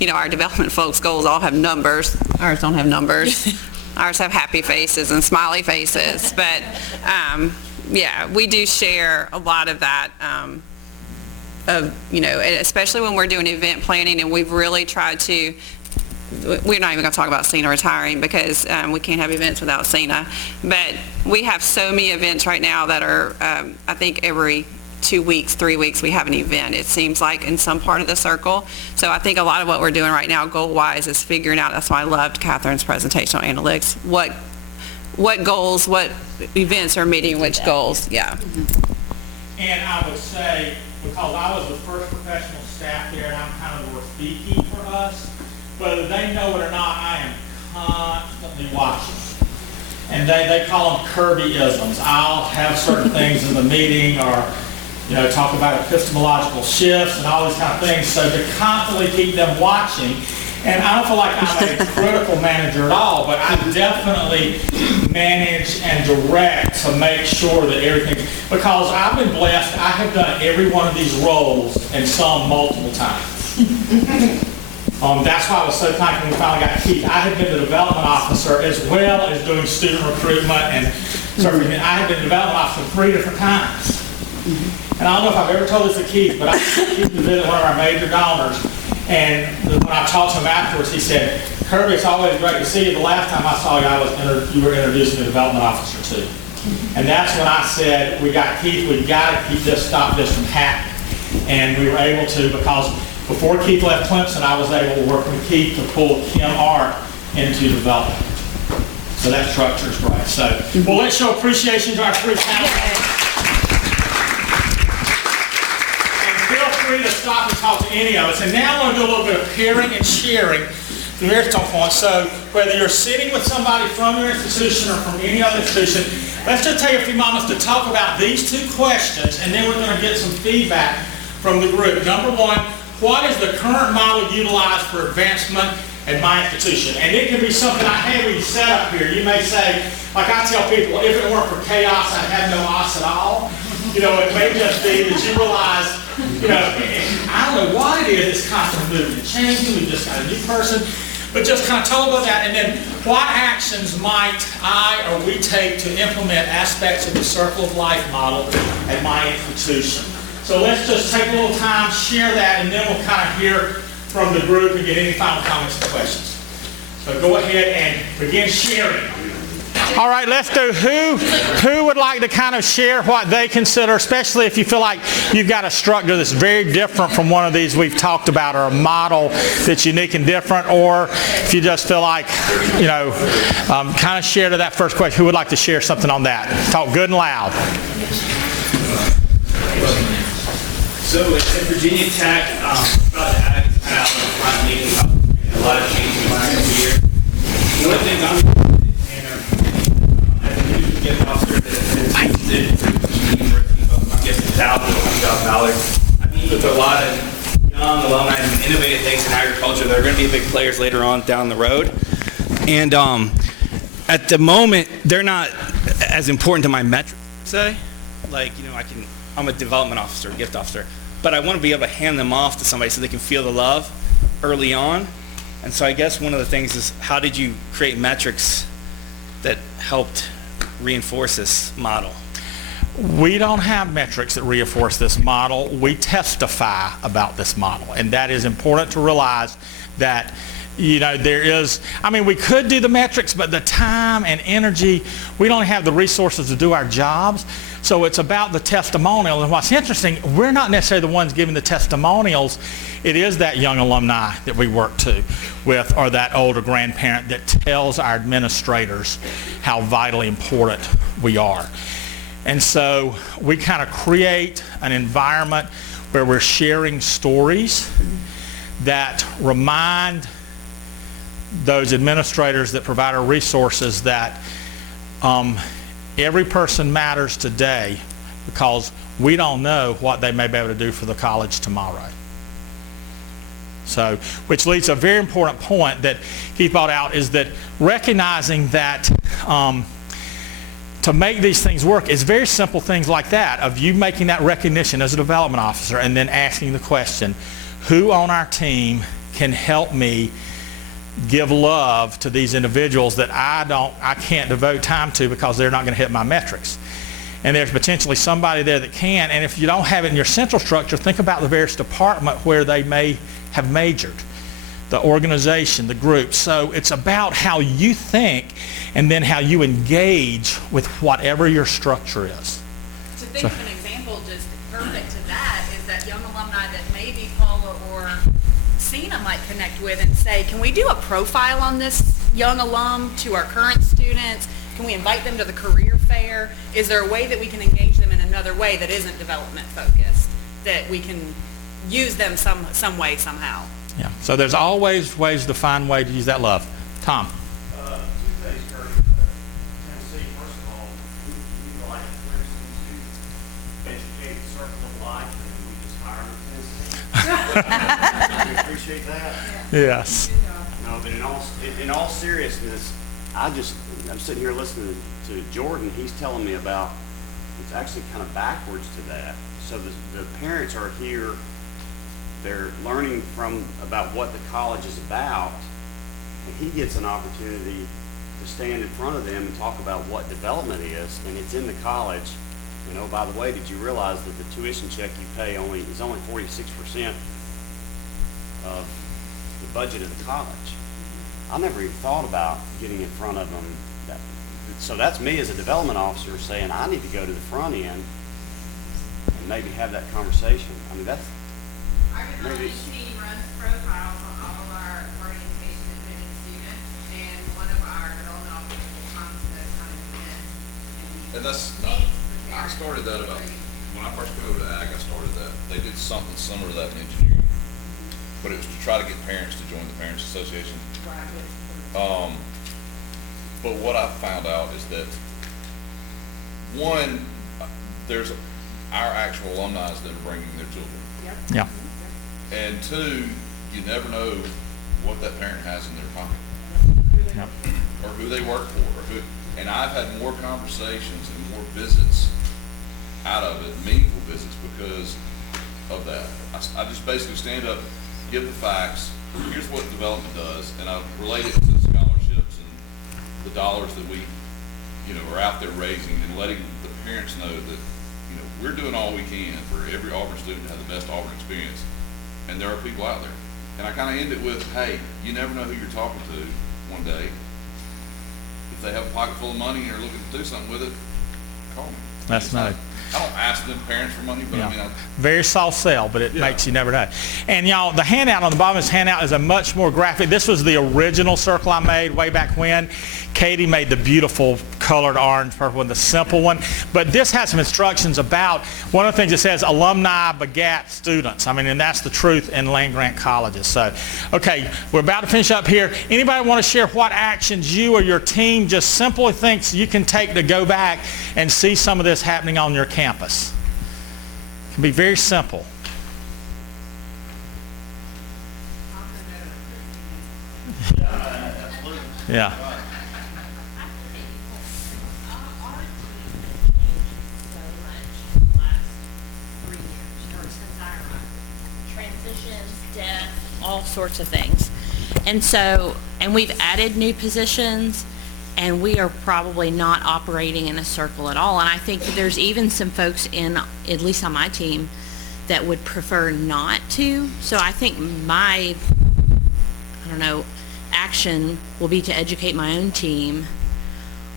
our development folks' goals all have numbers. Ours don't have numbers. Ours have happy faces and smiley faces. But, yeah, we do share a lot of that, especially when we're doing event planning, and we've really tried to, we're not even going to talk about Cena retiring because we can't have events without Cena. But we have so many events right now that are, I think every 2 weeks, 3 weeks, we have an event, it seems like, in some part of the circle. So I think a lot of what we're doing right now goal-wise is figuring out, that's why I loved Catherine's presentation on analytics, what goals, what events are meeting which goals, yeah. And I would say, because I was the first professional staff there, and I'm kind of the Rafiki for us, whether they know it or not, I am constantly watching. And they call them Kirby-isms. I'll have certain things in the meeting, or talk about epistemological shifts and all these kind of things, so to constantly keep them watching. And I don't feel like I'm a critical manager at all, but I definitely manage and direct to make sure that everything, because I've been blessed, I have done every one of these roles and some multiple times. That's why I was so thankful when we finally got Keith. I had been the development officer as well as doing student recruitment and serving. I had been the development officer 3 different times. And I don't know if I've ever told this to Keith, but Keith was one of our major donors. And when I talked to him afterwards, he said, "Kirby, it's always great to see you. The last time I saw you, you were introducing the development officer too." And that's when I said, we got Keith, we got to stop this from happening. And we were able to, because before Keith left Clemson, I was able to work with Keith to pull Kim Art into development. So that structure is great. So, well, let's show appreciation to our 3 panelists. Feel free to stop and talk to any of us. And now I'm going to do a little bit of pairing and sharing from your standpoint. So whether you're sitting with somebody from your institution or from any other institution, let's just take a few moments to talk about these 2 questions, and then we're going to get some feedback from the group. Number 1, what is the current model utilized for advancement at my institution? And it can be something I have already set up here. You may say, like I tell people, if it weren't for chaos, I'd have no os at all. It may just be that you realize, I don't know what it is, it's constantly moving and changing, we've just got a new person, but just kind of talk about that, and then what actions might I or we take to implement aspects of the circle of life model at my institution. So let's just take a little time, share that, and then we'll kind of hear from the group and get any final comments and questions. So go ahead and begin sharing. All right, let's do who would like to kind of share what they consider, especially if you feel like you've got a structure that's very different from one of these we've talked about, or a model that's unique and different, or if you just feel like, kind of share to that first question. Who would like to share something on that? Talk good and loud. So at Virginia Tech, about to add kind of out in the front meeting, a lot of change in the last year. One of the things I'm as a new gift officer that did university, I'm guessing $1,000. I meet with a lot of young alumni and innovative things in agriculture that are going to be big players later on down the road. And at the moment, they're not as important to my metrics, say. Like, I'm a development officer, gift officer, but I want to be able to hand them off to somebody so they can feel the love early on. And so I guess one of the things is, how did you create metrics that helped reinforce this model? We don't have metrics that reinforce this model. We testify about this model, and that is important to realize that there is, we could do the metrics, but the time and energy, we don't have the resources to do our jobs. So it's about the testimonial. And what's interesting, we're not necessarily the ones giving the testimonials. It is that young alumni that we work with, or that older grandparent that tells our administrators how vitally important we are. And so we kind of create an environment where we're sharing stories that remind those administrators that provide our resources that every person matters today, because we don't know what they may be able to do for the college tomorrow. So, which leads to a very important point that Keith brought out, is that recognizing that to make these things work is very simple things like that, of you making that recognition as a development officer and then asking the question, who on our team can help me give love to these individuals that I can't devote time to because they're not going to hit my metrics. And there's potentially somebody there that can, and if you don't have it in your central structure, think about the various department where they may have majored, the organization, the group. So it's about how you think and then how you engage with whatever your structure is. To think of an example just perfect to that is that young alumni that maybe Paula or Cena might connect with and say, can we do a profile on this young alum to our current students? Can we invite them to the career fair? Is there a way that we can engage them in another way that isn't development focused, that we can use them some way, somehow? Yeah, so there's always ways to find ways to use that love. Tom. Two things, Kirby. Tennessee, first of all, we like Clemson to educate the circle of life, and we just hire them to Tennessee. We appreciate that. Yes. No, but in all seriousness, I'm sitting here listening to Jordan. He's telling me about, it's actually kind of backwards to that. So the parents are here, they're learning about what the college is about, and he gets an opportunity to stand in front of them and talk about what development is, and it's in the college. By the way, did you realize that the tuition check you pay is only 46% of the budget of the college? I never even thought about getting in front of them. So that's me as a development officer saying, I need to go to the front end and maybe have that conversation. That's Our development team runs profiles on all of our orientation and admitted students, and one of our development officers will come to those kind of events. And that's, I started that about, when I first came over to Ag, I started that. They did something similar to that in engineering, but it was to try to get parents to join the Parents Association. But what I found out is that, one, there's our actual alumni that are bringing their children. Yeah. And two, you never know what that parent has in their pocket. Yep. Or who they work for. And I've had more conversations and more visits out of it, meaningful visits, because of that. I just basically stand up, give the facts, here's what development does, and I relate it to scholarships and the dollars that we, are out there raising, and letting the parents know that, we're doing all we can for every Auburn student to have the best Auburn experience, and there are people out there. And I kind of end it with, hey, you never know who you're talking to one day. if they have a pocket full of money and they're looking to do something with it, call me. That's nice. I don't ask them parents for money, but I mean, Very soft sell, but it makes you never know. And y'all, the handout on the bottom of this handout is a much more graphic. This was the original circle I made way back when. Katie made the beautiful colored orange purple one, the simple one. But this has some instructions about, one of the things it says, alumni begat students. I mean, and that's the truth in land-grant colleges. So, okay, we're about to finish up here. Anybody want to share what actions you or your team just simply thinks you can take to go back and see some of this happening on your campus? It can be very simple. Yeah. All sorts of things. And we've added new positions, and we are probably not operating in a circle at all. And I think that there's even some folks at least on my team, that would prefer not to. So I think my, action will be to educate my own team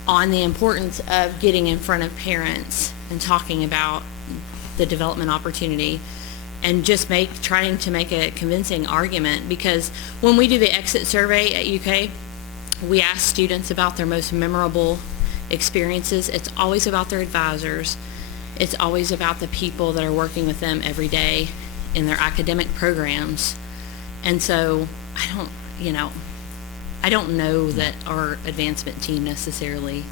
on the importance of getting in front of parents and talking about the development opportunity, and just trying to make a convincing argument. Because when we do the exit survey at UK, we ask students about their most memorable experiences. It's always about their advisors. It's always about the people that are working with them every day in their academic programs. And so I don't know that our advancement team necessarily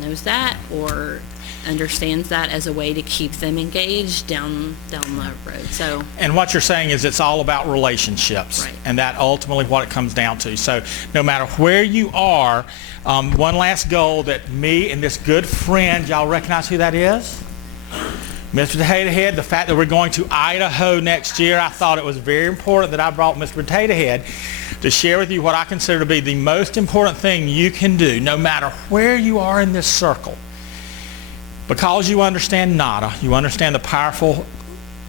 knows that or understands that as a way to keep them engaged down the road. So, and what you're saying is it's all about relationships, right, and that ultimately what it comes down to. So no matter where you are, one last goal that me and this good friend, y'all recognize who that is? Mr. Potato Head. The fact that we're going to Idaho next year, I thought it was very important that I brought Mr. Potato Head to share with you what I consider to be the most important thing you can do, no matter where you are in this circle. Because you understand NAADA, you understand the powerful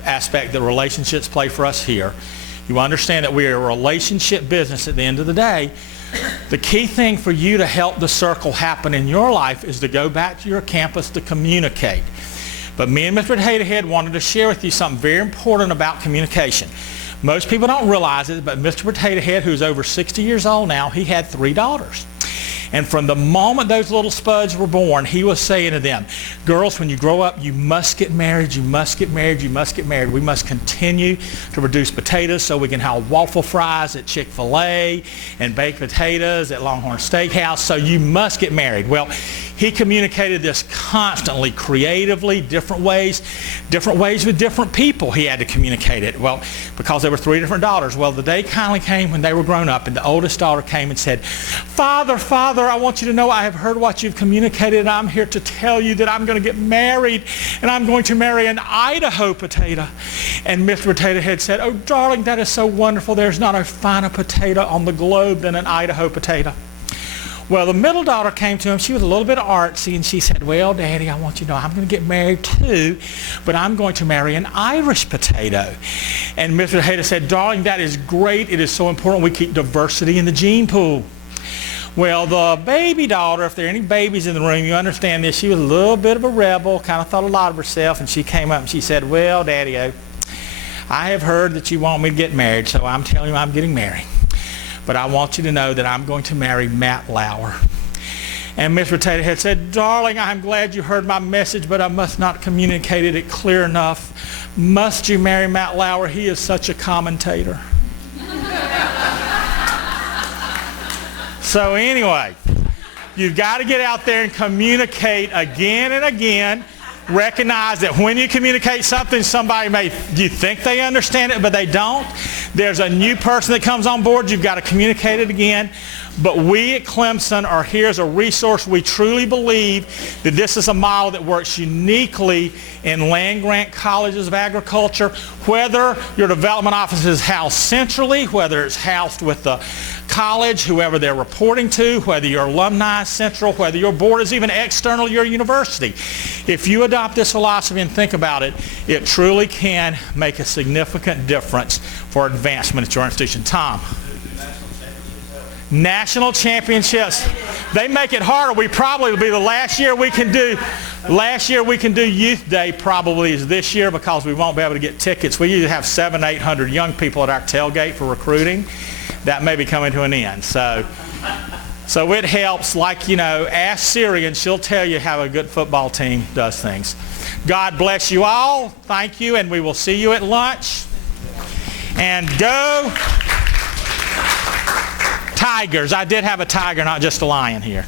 aspect that relationships play for us here. You understand that we are a relationship business at the end of the day. The key thing for you to help the circle happen in your life is to go back to your campus to communicate. But me and Mr. Potato Head wanted to share with you something very important about communication. Most people don't realize it, but Mr. Potato Head, who's over 60 years old now, he had 3 daughters. And from the moment those little spuds were born, he was saying to them, girls, when you grow up, you must get married, you must get married, you must get married. We must continue to produce potatoes so we can have waffle fries at Chick-fil-A and baked potatoes at Longhorn Steakhouse, so you must get married. Well, he communicated this constantly, creatively, different ways with different people he had to communicate it. Well, because there were 3 different daughters. Well, the day finally came when they were grown up, and the oldest daughter came and said, Father, I want you to know I have heard what you've communicated, and I'm here to tell you that I'm going to get married, and I'm going to marry an Idaho potato. And Mr. Potato Head said, oh, darling, that is so wonderful. There's not a finer potato on the globe than an Idaho potato. Well, the middle daughter came to him. She was a little bit artsy, and she said, well, Daddy, I want you to know I'm going to get married too, but I'm going to marry an Irish potato. And Mr. Potato said, darling, that is great. It is so important we keep diversity in the gene pool. Well, the baby daughter, if there are any babies in the room, you understand this, she was a little bit of a rebel, kind of thought a lot of herself, and she came up and she said, well, Daddy-o, I have heard that you want me to get married, so I'm telling you I'm getting married. But I want you to know that I'm going to marry Matt Lauer. And Miss Potato Head said, darling, I'm glad you heard my message, but I must not communicated it clear enough. Must you marry Matt Lauer? He is such a commentator. So anyway, you've got to get out there and communicate again and again. Recognize that when you communicate something, you think they understand it, but they don't. There's a new person that comes on board. You've got to communicate it again. But we at Clemson are here as a resource. We truly believe that this is a model that works uniquely in land-grant colleges of agriculture. Whether your development office is housed centrally, whether it's housed with the college, whoever they're reporting to, whether your alumni is central, whether your board is even external to your university. If you adopt this philosophy and think about it, it truly can make a significant difference for advancement at your institution. Tom? National championships. They make it harder. We probably will be the last year we can do Youth Day probably is this year because we won't be able to get tickets. We usually have 700-800 young people at our tailgate for recruiting. That may be coming to an end. So it helps. Like, ask Siri and she'll tell you how a good football team does things. God bless you all. Thank you, and we will see you at lunch. And go Tigers. I did have a tiger, not just a lion here.